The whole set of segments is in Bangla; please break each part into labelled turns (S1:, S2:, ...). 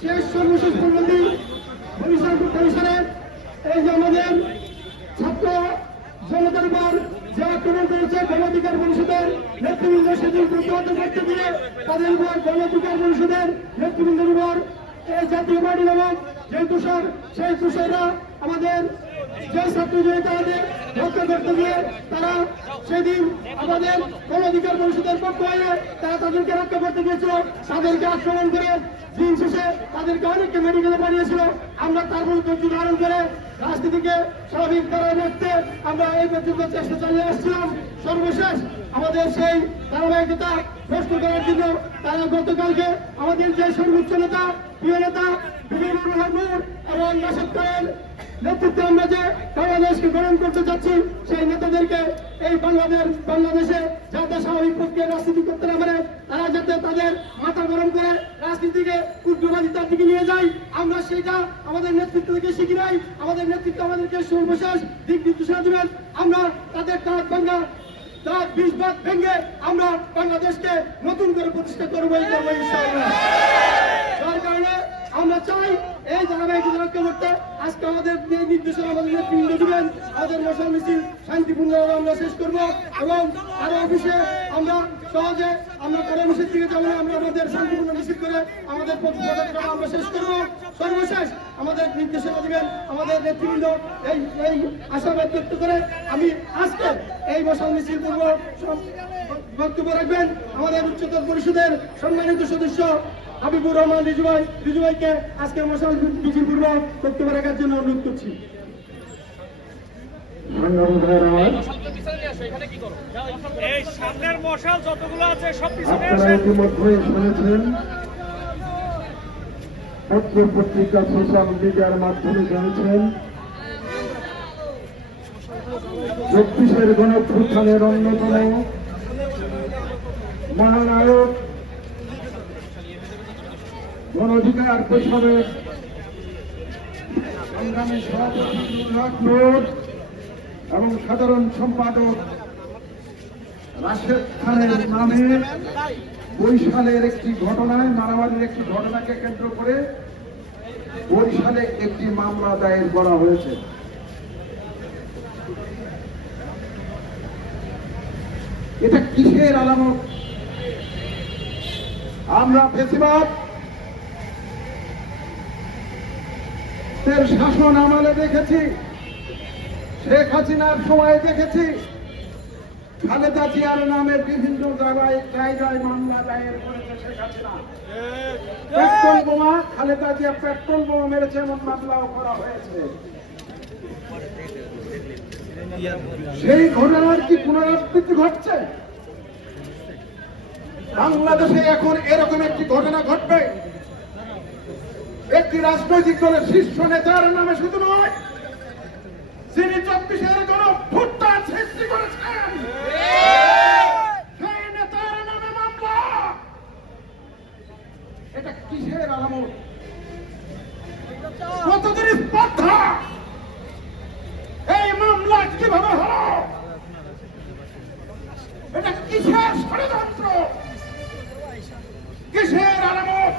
S1: শেষ সর্বশেষ পর্যন্ত যে আমাদের ছাত্র জনতার উপর যে আক্রমণ করেছে গণঅধিকার পরিষদের নেতৃবৃন্দ সেদিন প্রতিহত তাদের উপর গণঅধিকার পরিষদের নেতৃবৃন্দের উপর জাতীয় পার্টি নামক যে তুষার, সেই তুষাররা আমাদের যে ছাত্র জনতাদের রক্ষা করতে গিয়ে তারা সেদিন আমাদের গণঅধিকার পরিষদের পক্ষ হয়ে তারা তাদেরকে রক্ষা করতে গিয়েছিল, তাদেরকে আক্রমণ করে দিন শেষে তাদেরকে অনেককে মেডিকেলে পাঠিয়েছিল। আমরা তার বিরুদ্ধে ধারণ করে রাজনীতিকে স্বাভাবিক করার রাখতে আমরা এই পর্যন্ত চেষ্টা চালিয়ে আসছিলাম। সর্বশেষ আমাদের সেই ধারাবাহিকতা প্রশ্ন করার জন্য তারা গতকালকে আমাদের যে সর্বোচ্চ নেতা, প্রিয় নেতা বিজয় রহমান এবং নাসিদ নেতৃত্বে আমরা যে বাংলাদেশকে গ্রহণ করতে চাচ্ছি, সেই নেতাদেরকে এই বাংলাদেশ, বাংলাদেশে যাতে স্বাভাবিক প্রক্রিয়া রাজনীতি করতে না পারে, তারা যাতে তাদের মাথা গরম করে রাজনীতিকে উগ্রবাদিতার দিকে নিয়ে যায়, আমরা সেটা আমাদের নেতৃত্ব থেকে শিখি নাই, আমাদের নেতৃত্ব আমাদেরকে সর্বশেষ দিক নির্দেশনা দেবেন। আমরা তাদের দাঁত ভাঙ্গা দাঁত বিষ বাদ ভেঙে আমরা বাংলাদেশকে নতুন করে প্রতিষ্ঠা করব এই কারণে আমরা চাই এই ধারাবাহিকতা রক্ষা করতে আজকে আমাদের নির্দেশনা আমাদের নেতৃবৃন্দ দিবেন। আমাদের মশাল মিছিল শান্তিপূর্ণভাবে আমরা শেষ করব এবং আরও অফিসে আমরা সহজে আমরা পরে মিছিল থেকে যাব আমরা আমাদের শান্তিপূর্ণ মিছিল করে আমাদের আমরা শেষ করব। সর্বশেষ আমাদের নির্দেশনা দিবেন আমাদের নেতৃবৃন্দ। এই এই আশাবাদ ব্যক্ত করে আমি আজকে এই মশাল মিছিল করব। বক্তব্য রাখবেন আমাদের উচ্চতর পরিষদের সম্মানিত সদস্য হাবিবুর রহমান রিজু ভাই রিজু ভাইকে আজকে মশাল মিছিল পূর্বক বক্তব্য রাখার জন্য অনুরোধ করছি।
S2: এই সামনের মশাল যতগুলো আছে সব পিছনে
S3: আপনারা
S2: আসেন।
S3: ইতিমধ্যে শুনেছেন। পত্র পত্রিকা সোশ্যাল মিডিয়ার মাধ্যমে জেনেছেন চব্বিশের গণপ্রুত্থানের অন্যতম মহানায়ক গণঅধিকার পরিষদের সংগ্রামী সভাপতি এবং সাধারণ সম্পাদক রাশেদ খানের নামে বরিশালের একটি ঘটনায়, মারামারির একটি ঘটনাকে কেন্দ্র করে বরিশালে একটি মামলা দায়ের করা হয়েছে। এটা কিসের আলামত? আমরা ফেসিবাদ এর শাসন আমলে দেখেছি, শেখ হাসিনার সময় দেখেছি, খালেদা জিয়ার নামে বিভিন্ন জায়গায় জায়গায় মামলা দায়ের করেছে শেখ হাসিনা। পেট্রোল বোমা, খালেদা জিয়া পেট্রোল বোমা মেরেছে এমন মামলাও করা হয়েছে। সেই ঘটনার কি পুনরাবৃত্তি ঘটছে? বাংলাদেশে এখন এরকম একটি ঘটনা ঘটবে? একটি রাজনৈতিক দলের শীর্ষ নেতার নামে শুধু নয়, যিনি চব্বিশের কোন ভুট্টা সৃষ্টি করেছেন, সেই নেতার নামে মামলা। এটা কিসের আলামত? কতদিন স্পর্ধা এই মামলা কীভাবে হলো এটা কিসের ষড়যন্ত্র কিসের আলামত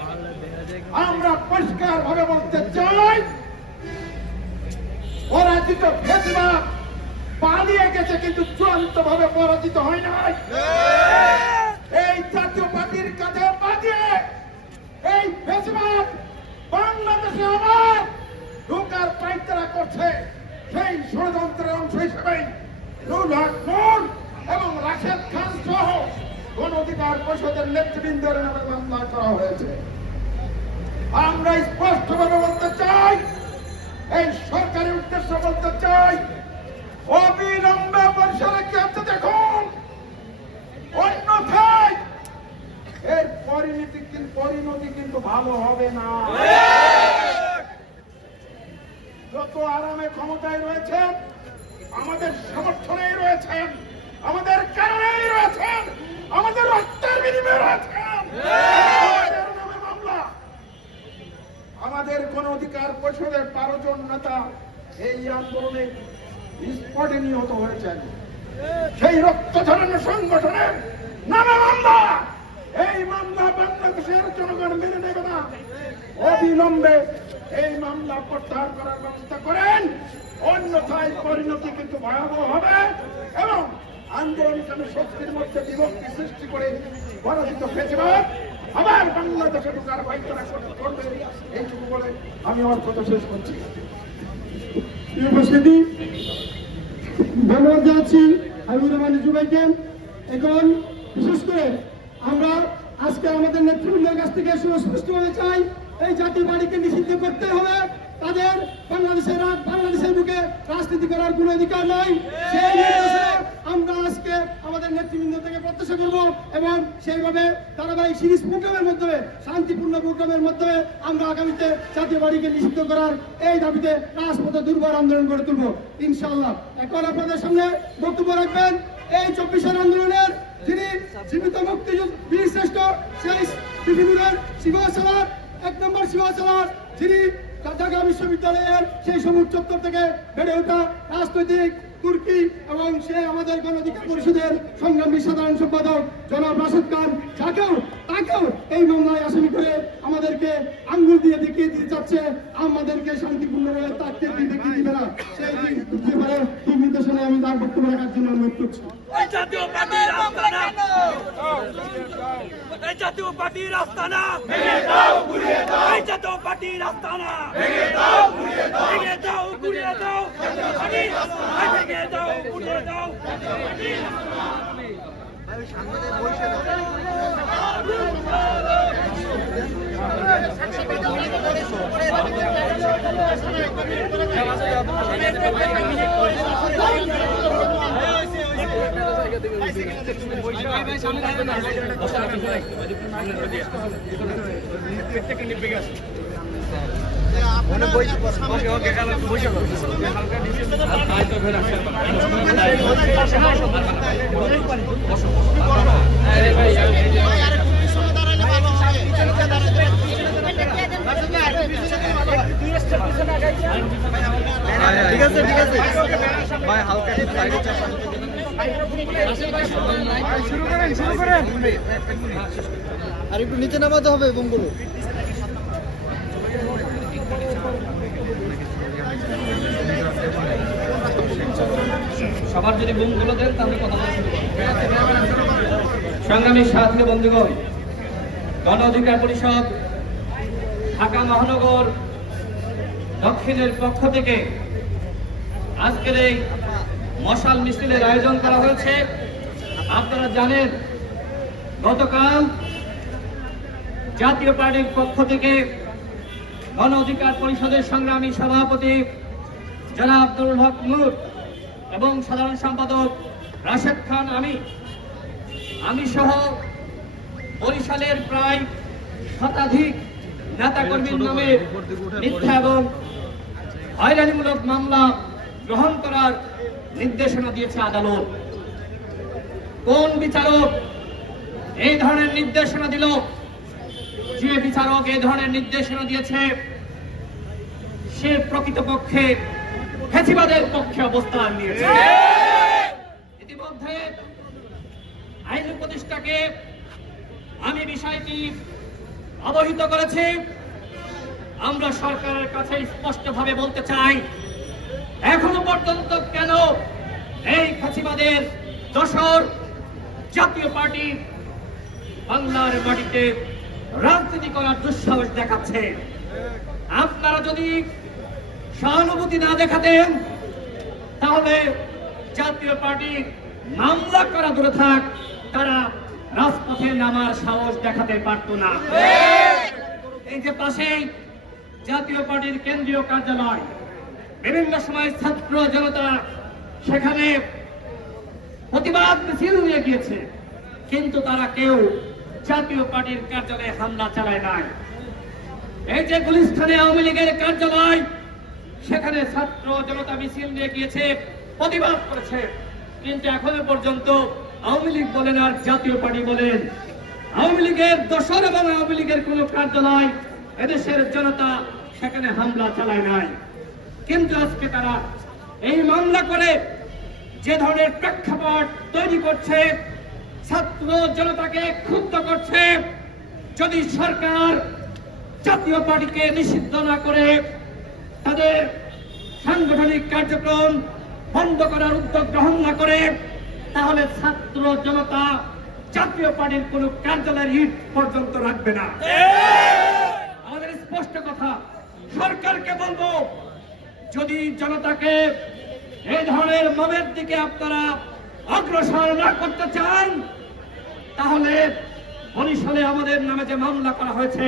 S3: আমরা পরিষ্কার ভাবে বলতে চাই পরাজিত ফেসবা পালিয়ে গেছে কিন্তু চূড়ান্ত ভাবে পরাজিত হয় নাই। এই জাতীয় পার্টির কাছে বাজিয়ে এই ফেসবাদ বাংলাদেশে আবার ঢোকার পাইতারা করছে সেই ষড়যন্ত্রের অংশ হক নূর এবং রাশেদ খান সহ গণ অধিকার পরিষদের নেতৃবৃন্দের নামে মামলা করা হয়েছে। আমরা স্পষ্টভাবে বলতে চাই এই no অবিলম্বে এই মামলা প্রত্যাহার করার ব্যবস্থা করেন। অন্যথায় পরিণতি কিন্তু ভয়াবহ হবে এবং আন্দোলনকারী শক্তির মধ্যে বিভক্তি সৃষ্টি করে পরাজিত ফেসিবাদ আবার বাংলাদেশে ঢুকার পাইকারা করবে, এইটুকু বলে আমি আমার কথা শেষ করছি।
S1: উপস্থিতি, ধন্যবাদ জানাচ্ছি হাবিবুর রহমান রিজু ভাইকে। এখন বিশেষ করে আমরা আজকে আমাদের নেতৃবৃন্দের কাছ থেকে সুস্পষ্টভাবে চাই এই জাতীয় বাড়িকে নিষিদ্ধ করতে হবে। তাদের বাংলাদেশের বাংলাদেশের বুকে রাজনীতি করার কোনো অধিকার নাই। আমরা আজকে আমাদের নেতৃবৃন্দ থেকে প্রত্যাশা করব এবং সেইভাবে ধারাবাহিক সিরিজ প্রোগ্রামের মাধ্যমে, শান্তিপূর্ণ প্রোগ্রামের মাধ্যমে আমরা আগামীতে জাতীয় বাড়িকে নিষিদ্ধ করার এই দাবিতে রাজপথে দুর্বার আন্দোলন গড়ে তুলব। ইনশাআল্লাহ। এখন আপনাদের সামনে বক্তব্য রাখবেন, এই চব্বিশের আন্দোলনের যিনি জীবিত মুক্তিযুদ্ধ বীর শ্রেষ্ঠ সেই পৃথিবীর শিবসালার এক নম্বর শিবসালার যিনি ঢাকা বিশ্ববিদ্যালয়ের সেই সমুদ্র চত্বর থেকে বেড়ে ওঠা রাজনৈতিক তুর্কি এবং সে আমাদের গণ অধিকার পরিষদের সংগ্রামী সাধারণ সম্পাদক জনাব রাশেদ খান, যাকেও তাকেও এই মামলায় আসামি করে আমাদেরকে আঙ্গুল দিয়ে দেখিয়ে দিতে চাচ্ছে। আমাদেরকে শান্তিপূর্ণভাবে তাকতে দিয়ে দেখিয়ে দিবে না। সেই ব্যাপারে দিক নির্দেশনায় আমি তার বক্তব্য রাখার জন্য অনুরোধ করছি।
S2: এই জাতীয় পার্টির আস্তানা এই জাতীয় পার্টির আস্তানা এই জাতীয় পার্টির আস্তানা ভেঙে দাও গুড়িয়ে দাও। ভেঙে দাও। গুড়িয়ে দাও
S4: আছে ভাই হালকা একটু সাইডে চাপান শুরু করেন শুরু করেন আর একটু নিচে নামাতে হবে বোমগুলো
S5: সবার যদি বুমগুলো দেন, তাহলে কথা। সংগ্রামী সাথী বন্ধুগণ, গণ অধিকার পরিষদ, ঢাকা মহানগর দক্ষিণের পক্ষ থেকে আজকের এই মশাল মিছিলের আয়োজন করা হয়েছে। আপনারা জানেন গতকাল জাতীয় পার্টির পক্ষ থেকে গণ অধিকার পরিষদের সংগ্রামী সভাপতি জনাব আব্দুল হক নূর এবং সাধারণ সম্পাদক রাশেদ খান আমি আমি সহ বরিশালের প্রায় শতাধিক নেতাকর্মীর নামে মিথ্যা এবং হয়রানিমূলক মামলা গ্রহণ করার নির্দেশনা দিয়েছে আদালত। কোন বিচারক এই ধরনের নির্দেশনা দিল? যে বিচারক এই ধরনের নির্দেশনা দিয়েছে, সে প্রকৃতপক্ষে ফেসিবাদের পক্ষে অবস্থান নিয়েছে। ইতিমধ্যে আইন উপদেষ্টাকে আমি বিষয়টি অবহিত করেছি। আমরা সরকারের কাছে স্পষ্টভাবে বলতে চাই এখনও পর্যন্ত কেন এই ফাঁসিবাদের দোসর জাতীয় পার্টি বাংলার মাটিতে রাজনীতি করার দুঃসাহস দেখাচ্ছে। আপনারা যদি সহানুভূতি না দেখাতেন তাহলে জাতীয় পার্টি মামলা করা দূরে থাক তারা রাজপথে নামার সাহস দেখাতে পারত না। এই যে পাশেই জাতীয় পার্টির কেন্দ্রীয় কার্যালয় বিভিন্ন সময় ছাত্র জনতা সেখানে প্রতিবাদ মিছিল নিয়ে গিয়েছে। কিন্তু তারা কেউ জাতীয় পার্টির কার্যালয়ে হামলা চালায় নাই। এই যে গুলিস্থানে আওয়ামী লীগের কার্যালয়, সেখানে ছাত্র জনতা মিছিল নিয়ে গিয়েছে, প্রতিবাদ করেছে। কিন্তু এখনও পর্যন্ত আওয়ামী লীগ বলেন আর জাতীয় পার্টি বলেন, আওয়ামী লীগের দশর এবং আওয়ামী লীগের কোন কার্যালয় এদেশের জনতা সেখানে হামলা চালায় নাই। কিন্তু আজকে তারা এই মামলা করে যে ধরনের প্রেক্ষাপট তৈরি করছে ছাত্র জনতাকে ক্ষুব্ধ করছে। যদি সরকার জাতীয় পার্টিকে নিষিদ্ধ না করে তাদের সাংগঠনিক কার্যক্রম বন্ধ করার উদ্যোগ গ্রহণ না করে তাহলে ছাত্র জনতা জাতীয় পার্টির কোন কার্যালয়ের ইট পর্যন্ত রাখবে না। আমাদের স্পষ্ট কথা সরকারকে বলব যদি জনতাকে এই ধরনের মবের দিকে আপনারা অগ্রসর না করতে চান, তাহলে বরিশালে আমাদের নামে যে মামলা করা হয়েছে,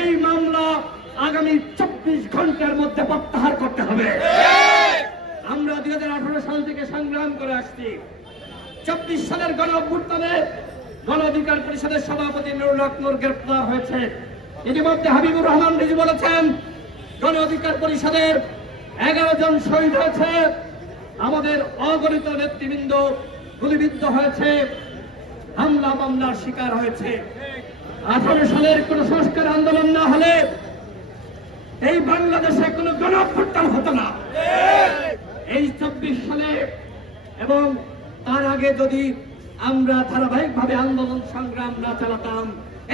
S5: এই মামলা আগামী চব্বিশ ঘণ্টার মধ্যে প্রত্যাহার করতে হবে। আমরা দুই হাজার আঠারো সাল থেকে সংগ্রাম করে আসছি। চব্বিশ সালের গণ অভ্যুত্থানে গণ অধিকার পরিষদের সভাপতি নুরুল হক নূর গ্রেপ্তার হয়েছে। ইতিমধ্যে হাবিবুর রহমান রিজু বলেছেন, গণ অধিকার পরিষদের এগারো জন শহীদ হয়েছে। আমাদের অগণিত নেতৃবৃন্দ গুলিবিদ্ধ হয়েছে। হামলা মামলার শিকার হয়েছে। আঠারো সালের কোন সংস্কার আন্দোলন না হলে এই বাংলাদেশে কোনো গণঅভ্যুত্থান হতো না। এই চব্বিশ সালে এবং তার আগে যদি আমরা ধারাবাহিকভাবে আন্দোলন সংগ্রাম না চালাতাম,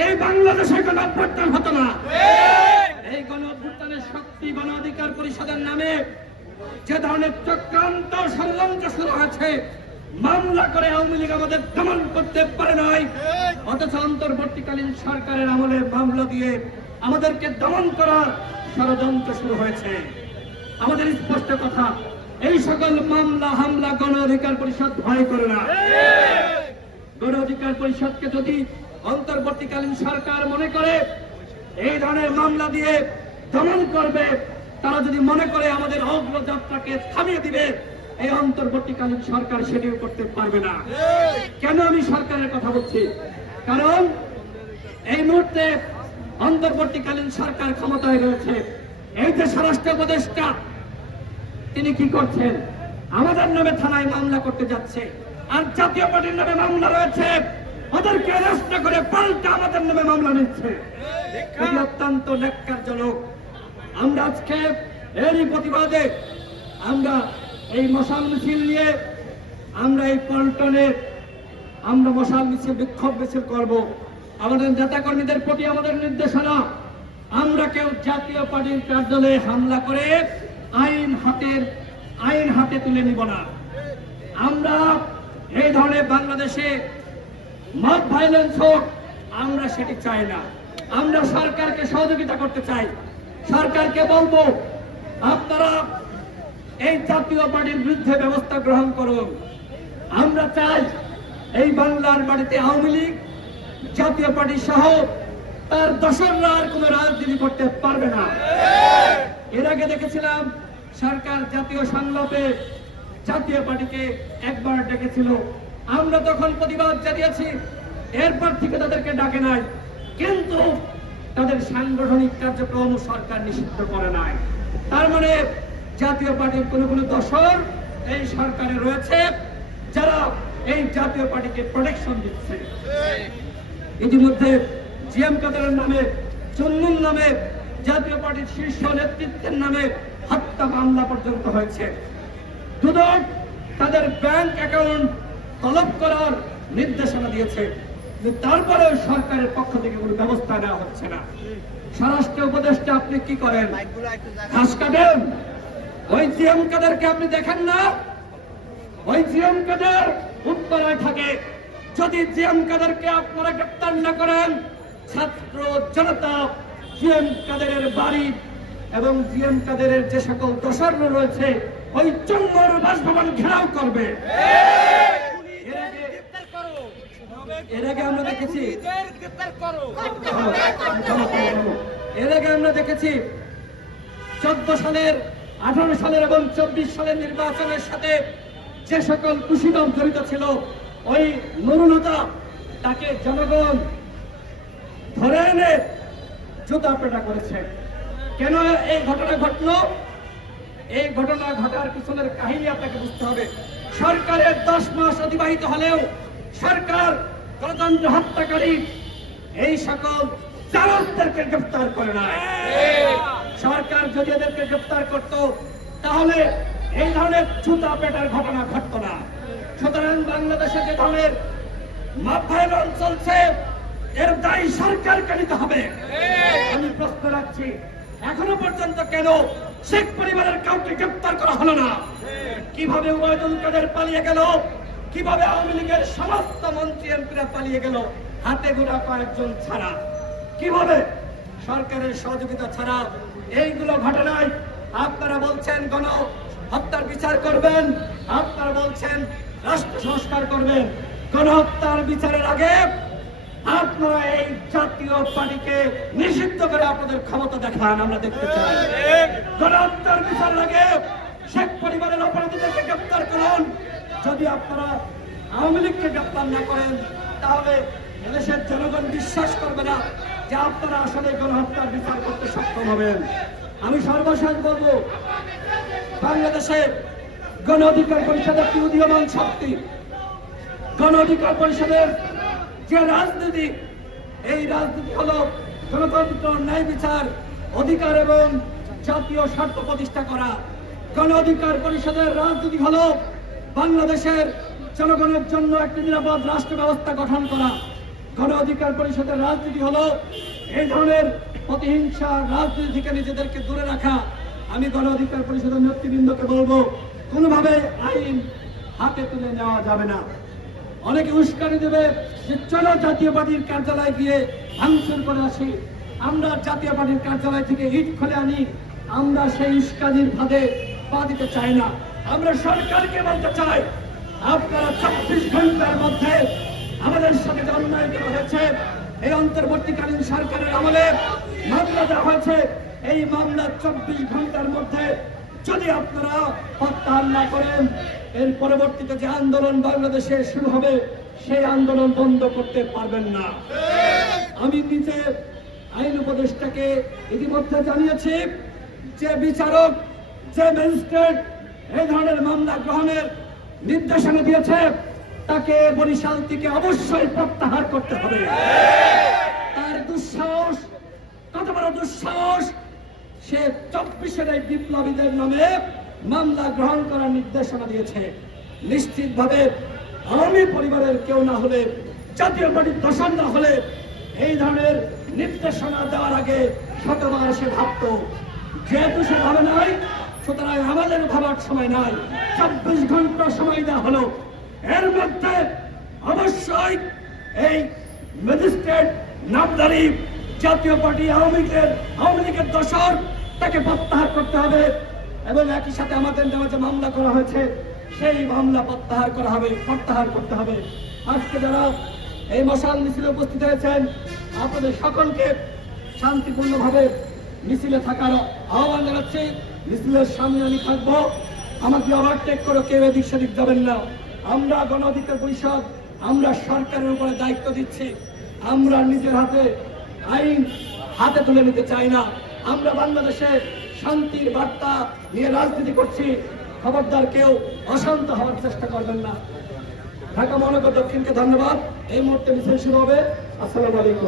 S5: এই বাংলাদেশে কোন অভ্যুত্থান হতো না। এই গণ অভ্যুত্থানের শক্তি গণ অধিকার পরিষদের নামে যে ধরনের চক্রান্ত ষড়যন্ত্র শুরু আছে মামলা করে আওয়ামী লীগ আমাদের দমন করতে পারে নাই। অথচ অন্তর্বর্তীকালীন সরকারের আমলে মামলা দিয়ে আমাদেরকে দমন করার ষড়যন্ত্র শুরু হয়েছে। আমাদের স্পষ্ট কথা, এই সকল মামলা, হামলা গণ অধিকার পরিষদ ভয় করে না। গণ অধিকার পরিষদকে যদি অন্তর্বর্তীকালীন সরকার মনে করে এই ধরনের মামলা দিয়ে দমন করবে, তারা যদি মনে করে আমাদের অগ্রযাত্রাকে থামিয়ে দিবে, এই অন্তর্বর্তীকালীন সরকার সেটিও করতে পারবে না। কেন আমি সরকারের কথা বলছি? কারণ এই মুহূর্তে অন্তর্বর্তীকালীন সরকার ক্ষমতায় রয়েছে। এই যে স্বরাষ্ট্র উপদেষ্টা, তিনি কি করছেন? আমাদের নামে থানায় মামলা করতে যাচ্ছে, আর জাতীয় পার্টির নামে মামলা রয়েছে। ওদেরকে অ্যারেস্ট না করে পাল্টা আমাদের নামে মামলা নিচ্ছে। এটি অত্যন্ত ন্যাক্কারজনক। আমরা আজকে এরই প্রতিবাদে আমরা এই মশাল মিছিল নিয়ে আমরা এই পল্টনে আমরা মশাল মিছিল বিক্ষোভ মিছিল করব। আমাদের নেতা কর্মীদের প্রতি আমাদের নির্দেশনা আমরা কেউ জাতীয় পার্টির কার্যালয়ে হামলা করে আইন হাতের আইন হাতে তুলে নিব না। আমরা এই ধরনের বাংলাদেশে মব ভাইলেন্স হোক, আমরা সেটি চাই না। আমরা সরকারকে সহযোগিতা করতে চাই। সরকারকে বলব, আপনারা এই জাতীয় পার্টির বিরুদ্ধে ব্যবস্থা গ্রহণ করুন। আমরা চাই এই বাংলার বাড়িতে আওয়ামী লীগ, জাতীয় পার্টি সহ তার দশররা আর কোন রাজনীতি করতে পারবে না। এর আগে দেখেছিলাম, সরকার জাতীয় সংলাপে জাতীয় পার্টিকে একবার ডেকেছিল আমরা তখন প্রতিবাদ জানিয়েছি, এরপর থেকে তাদেরকে ডাকে নাই। কিন্তু তাদের সাংগঠনিক কার্যক্রম সরকার নিষিদ্ধ করে নাই। তার মানে জাতীয় পার্টির কোন কোন দশর এই সরকারে রয়েছে, যারা এই জাতীয় পার্টিকে প্রোটেকশন দিচ্ছে। ইতিমধ্যে জিএম কাদারের নামে চন্নুন নামে, জাতীয় পার্টির শীর্ষ নেতৃত্বের নামে হত্যা মামলা পর্যন্ত হয়েছে। দুদক, তাদের ব্যাংক অ্যাকাউন্ট তলব করার নির্দেশনা দিয়েছে তারপরেও সরকারের পক্ষ থেকে কোনো ব্যবস্থা নেওয়া হচ্ছে না। স্বরাষ্ট্র উপদেষ্টা আপনি কি করেন? ঘাস কাটেন। ওই জিএম কাদেরকে আপনি দেখেন না? ওই জিএম কাদের উত্তরায় থাকে। যদি জিএম কাদেরকে আপনারা গ্রেপ্তার না করেন, ছাত্র জনতা জিএম কাদেরের বাড়ি এবং জিএম কাদেরের যে সকল দশর রয়েছে, ওই চঙ্গর বাসভবন ঘেরাও করবে। এর আগে আমরা দেখেছি। এর আগে আমরা দেখেছি চোদ্দ সালের আঠারো সালের এবং চব্বিশ সালের নির্বাচনের সাথে যে সকল কুশীলভ জড়িত ছিল ওই নরুলতা তাকে জনগণ ধরে এনে জুতা পেটা করেছে। কেন এই ঘটনা ঘটলো? এই ঘটনা ঘটার পিছনের কাহিনী আপনাকে বুঝতে হবে। সরকারের দশ মাস অতিবাহিত হলেও সরকার গণতন্ত্র হত্যাকারী এই সকল চালকদেরকে গ্রেফতার করে না সরকার যদি এদেরকে গ্রেফতার করত, তাহলে এই ধরনের জুতা পেটার ঘটনা ঘটত না। সুতরাং বাংলাদেশে যে ধরনের ভাইলন চলছে, এর দায়ী সরকারকে নিতে হবে। আমি প্রশ্ন রাখছি, এখনও পর্যন্ত কেন শেখ পরিবারের কাউকে গ্রেপ্তার করা হলো না? কীভাবে উবায়দুল কাদের পালিয়ে গেল? কীভাবে আওয়ামী লীগের সমস্ত মন্ত্রী এমপিরা পালিয়ে গেল হাতে গোড়া কয়েকজন ছাড়া? কীভাবে সরকারের সহযোগিতা ছাড়া এইগুলো ঘটনায় আপনারা বলছেন গণ হত্যার বিচার করবেন আপনারা বলছেন রাষ্ট্র সংস্কার করবেন। গণহত্যার বিচারের আগে আপনারা এই জাতীয় পার্টিকে নিষিদ্ধ করে আপনাদের ক্ষমতা দেখান আমরা দেখতে চাই। গণহত্যার বিচার আগে শেখ পরিবারের অপরাধীদেরকে গ্রেপ্তার করুন যদি আপনারা আওয়ামী লীগকে গ্রেপ্তার না করেন, তাহলে এদেশের জনগণ বিশ্বাস করবে না যে আপনারা আসলে গণহত্যার বিচার করতে সক্ষম হবেন। আমি সর্বশেষ বলব, বাংলাদেশে গণ অধিকার পরিষদ একটি উদীয়মান শক্তি। গণ অধিকার পরিষদের যে রাজনীতি, এই রাজনীতি হল গণতন্ত্র, ন্যায় বিচার, অধিকার এবং জাতীয় স্বার্থ প্রতিষ্ঠা করা। গণ অধিকার পরিষদের রাজনীতি হলো বাংলাদেশের জনগণের জন্য একটি নিরাপদ রাষ্ট্র ব্যবস্থা গঠন করা গণ অধিকার পরিষদের রাজনীতি হলো এই ধরনের প্রতিহিংসা রাজনীতি থেকে নিজেদেরকে দূরে রাখা। আমি গণ অধিকার পরিষদের নেতৃবৃন্দকে বলব, কোনোভাবে আইন হাতে তুলে নেওয়া যাবে না। অনেকে উস্কানি দেবে যে চলো জাতীয় পার্টির কার্যালয়ে গিয়ে ভাঙচুর করে আসি। আমরা জাতীয় পার্টির কার্যালয় থেকে ইট খুলে আনি, আমরা সেই উস্কানির ফাঁদে পা দিতে চাই না। আমরা সরকারকে বলতে চাই, আপনারা চব্বিশ ঘণ্টার মধ্যে আমাদের সাথে যে অন্যায় করা হয়েছে, এই অন্তর্বর্তীকালীন সরকারের আমলে মামলা দেওয়া হয়েছে। এই মামলা চব্বিশ ঘণ্টার মধ্যে যদি আপনারা প্রত্যাহার না করেন, এর পরবর্তীতে যে আন্দোলন বাংলাদেশে শুরু হবে, সেই আন্দোলন বন্ধ করতে পারবেন না। আমি নিজে আইন উপদেষ্টাকে ইতিমধ্যে জানিয়েছি, যে বিচারক, যে ম্যাজিস্ট্রেট এই ধরনের মামলা গ্রহণের নির্দেশনা দিয়েছে, তাকে বরিশাল থেকে অবশ্যই প্রত্যাহার করতে হবে। তার দুঃসাহস, কত বড় দুঃসাহস, সে চব্বিশের এই বিপ্লবীদের নামে মামলা গ্রহণ করার নির্দেশনা দিয়েছে। নিশ্চিতভাবে আওয়ামী পরিবারের কেউ না হলে, জাতীয় পার্টির দশন না হলে এই ধরনের নির্দেশনা দেওয়ার আগে শতবার সে ভাবত, যেহেতু সে ভাবে নাই সুতরাং আমাদের ভাবার সময় নাই। চব্বিশ ঘণ্টা সময় দেওয়া হলো। এর মধ্যে অবশ্যই এই ম্যাজিস্ট্রেট নামদারি জাতীয় পার্টি আওয়ামী লীগের আওয়ামী লীগের দশর তাকে প্রত্যাহার করতে হবে। এবং একই সাথে আমাদের নামে যে মামলা করা হয়েছে, সেই মামলা প্রত্যাহার করা হবে, প্রত্যাহার করতে হবে। আজকে যারা এই মশাল মিছিলে উপস্থিত হয়েছেন, আপনাদের সকলকে শান্তিপূর্ণভাবে মিছিলে থাকার আহ্বান জানাচ্ছি। মিছিলের সামনে আমি থাকব। আমাকে ওভারটেক করে কেউ এদিক সেদিক যাবেন না। আমরা গণ অধিকার পরিষদ, আমরা সরকারের উপরে দায়িত্ব দিচ্ছি। আমরা নিজের হাতে আইন হাতে তুলে নিতে চাই না। আমরা বাংলাদেশে শান্তির বার্তা নিয়ে রাজনীতি করছি। খবরদার কেউ অশান্ত হওয়ার চেষ্টা করবেন না। ঢাকা মহানগর দক্ষিণকে ধন্যবাদ। এই মুহূর্তে মিছিল শুরু হবে। আসসালাম আলাইকুম।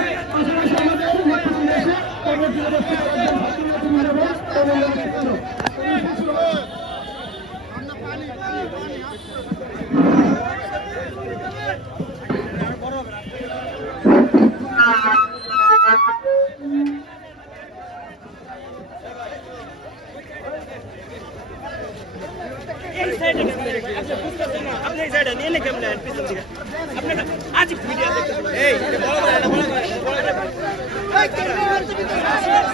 S6: এই সাইডে আপনি বুঝতেছেন না আপনি এই সাইডে নিয়ে নেই কেমন পিছন দিকে আপনি আজ ভিডিও দেখতে এই বড় করে না বড় করে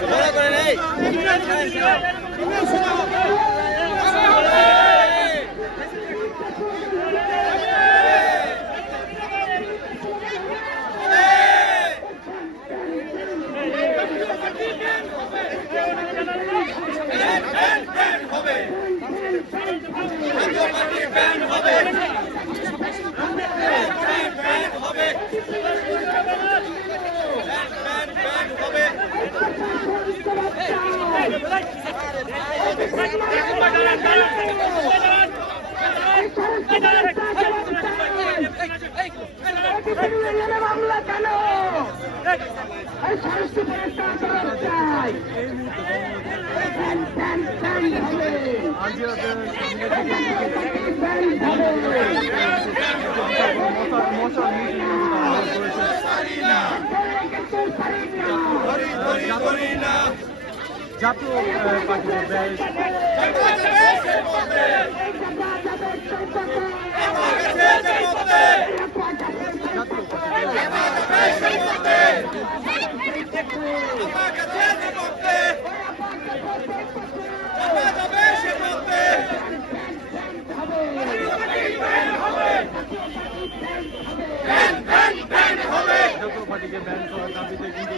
S6: বড় করে এই
S5: এই
S1: এখানে মামলা কেন এই স্বরাষ্ট্র পরিষ্কার করা চাই ব্যান, ব্যান, ব্যান হবে। ব্যান হবে। কিন্তু পারি না।
S4: জাতীয় পার্টির ব্যাস জাতীয় পার্টিকে ব্যান করার দাবিতে কিন্তু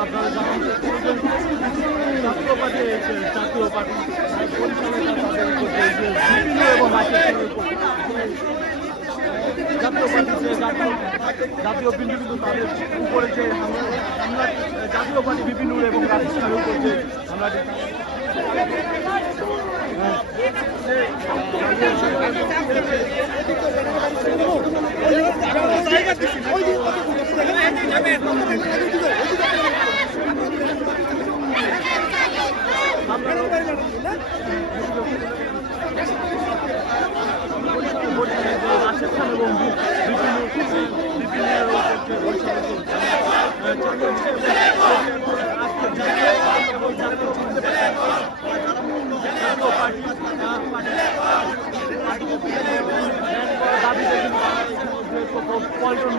S4: আপনারা জানেন জাতীয় পার্টি জাতীয় পার্টি পরিচালনা তাদের উপর যে বিভিন্ন এবং রাজ্যের উপর জাতীয় পার্টি যে জাতীয় জাতীয় বিন্দু কিন্তু তাদের উপরে যে হামলা জাতীয় পার্টি বিভিন্ন এবং রাজস্থানের উপর যে হামলাটি রাশেদ খান এবং পল্টন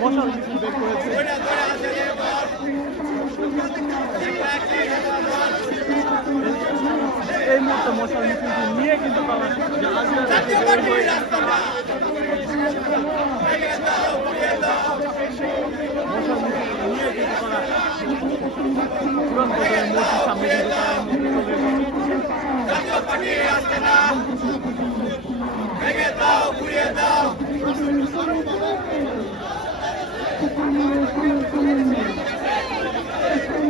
S4: মশাল বের করেছে এই মুহূর্তে মশাল মিছিল নিয়ে কিন্তু
S3: Thank you.